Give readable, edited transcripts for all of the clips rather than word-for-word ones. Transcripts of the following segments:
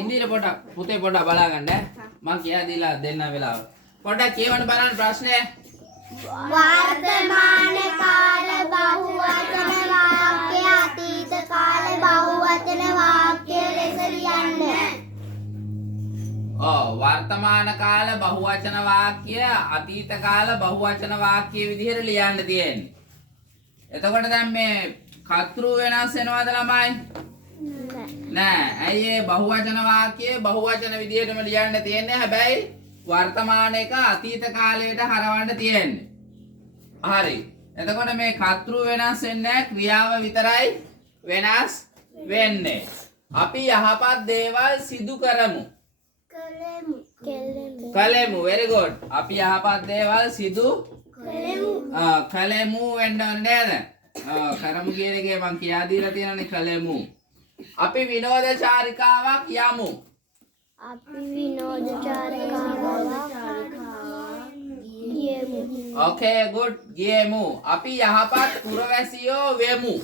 ඉන්දිර පොඩක් පුතේ පොඩක් බලා ගන්න මම කියා දීලා දෙන්න වෙලාව පොඩක් කියවන්න බලන්න ප්‍රශ්නේ වර්තමාන කාල බහුවචන වාක්‍ය අතීත කාල බහුවචන වාක්‍ය ලෙස ලියන්න. වර්තමාන කාල බහුවචන වාක්‍ය අතීත කාල බහුවචන වාක්‍ය විදිහට ලියන්න තියෙන්නේ. එතකොට දැන් මේ කර්තෘ වෙනස් වෙනවද ළමයි? නෑ. ඇයි ඒ බහුවචන වාක්‍ය බහුවචන විදිහටම ලියන්න තියෙන්නේ. හැබැයි වර්තමාන එක අතීත කාලයට හරවන්න තියෙන්නේ. හරි. එතකොට මේ කර්තෘ වෙනස් වෙන්නේ ක්‍රියාව විතරයි වෙනස් වෙන්නේ. අපි යහපත් දේවල් සිදු කරමු. කලෙමු. very good. අපි යහපත් දේවල් සිදු කලෙමු වෙන්න ඕනේ නේද? කරමු කියන එකේ මම කියා දීලා තියෙනනේ කලෙමු. අපි විනෝද චාරිකාවක් යමු. අපි විනෝද චාරිකාවක් ගියෙමු. okay good ගියෙමු. අපි යහපත් පුරවැසියෝ වෙමු.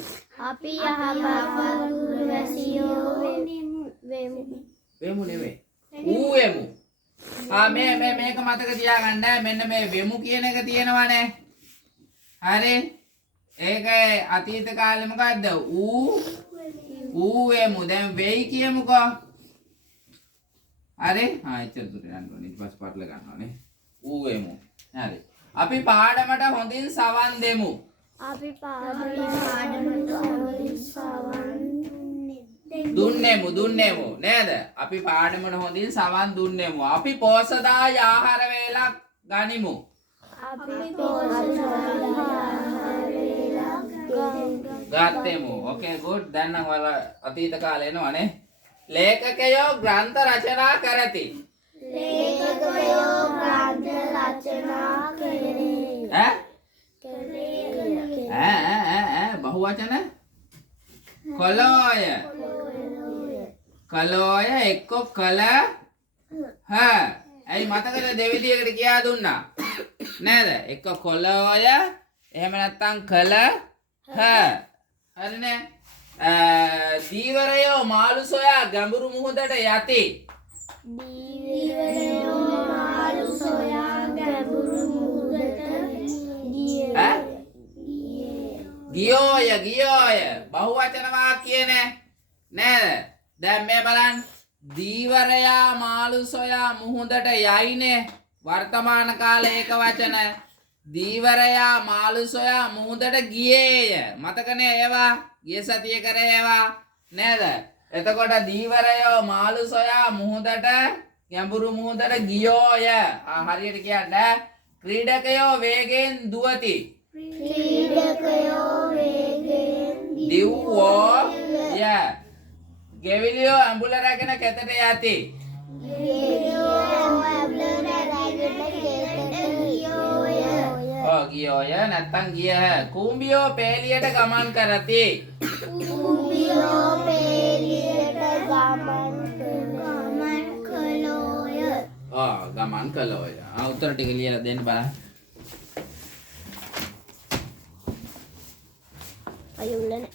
අපි යහපත් පුරවැසියෝ වෙමු නෙවෙයි. ඌෙමු. මේක මතක තියාගන්න. මෙන්න මේ වෙමු කියන එක තියෙනවනේ. හරි. ඒක අතීත කාලේ මොකද්ද? ඌෙමු. දැන් වෙයි කියමුකෝ. හරි. එච්චර දුර යන්න ඕනේ. ඊට පස්සේ පටල ගන්නවානේ. ඌෙමු. හරි. අපි පාඩමට හොඳින් සවන් දෙමු. අපි පාඩමට හොඳින් සවන් දුන්නෙමු නේද? අපි පාඩමට හොඳින් සවන් දුන්නෙමු. අපි පෝසදායි ආහාර වේලක් ගනිමු. අපි පෝසදායි ආහාර වේලක් ගත්තෙමු. okay good. දැන් නම් ඔයාලා අතීත කාලේ එනවනේ. ලේඛකයෝ ග්‍රන්ථ රචනා කරති. ලේඛකයෝ ග්‍රන්ථ රචනා කරති. බහුවචන කොළොය. කලෝය එක්ක කල ඇයි මතකද දෙවිදියකට කියා දුන්නා නේද? එක්ක කොළොය එහෙම නැත්නම් කල හරිනේ. දීවරයෝ මාළු සොයා ගැඹුරු මුහුදට යති. දීවරයෝ මාළු සොයා ගැඹුරු මුහුදට ගියෝය බහුවචන වාක්‍යනේ නේද? දැන් මේ බලන්න. දීවරයා මාළු සොයා මුහුදට යයිනේ. වර්තමාන කාලේ එක වචන. දීවරයා මාළු සොයා මුහුදට ගියේය. මතකනේ ඒවා? ගිය සතියේ කරේ ඒවා නේද? එතකොට දීවරයෝ මාළු සොයා මුහුදට ගැඹුරු මුහුදට ගියෝය. හරියට කියන්නේ ක්‍රීඩකයෝ වේගෙන් දුවති. ක්‍රීඩකයෝ වේගෙන් දිව්වෝ ගෙවිලියෝ ඇඹුල රැගෙන කෙතට යති. ගියෝය නැත්තම් ගිය. කූඹියෝ පේලියට ගමන් කරති. ගමන් කළෝය. උත්තර ටික ලියලා දෙන්න බලන්න. අයුල්ලනේ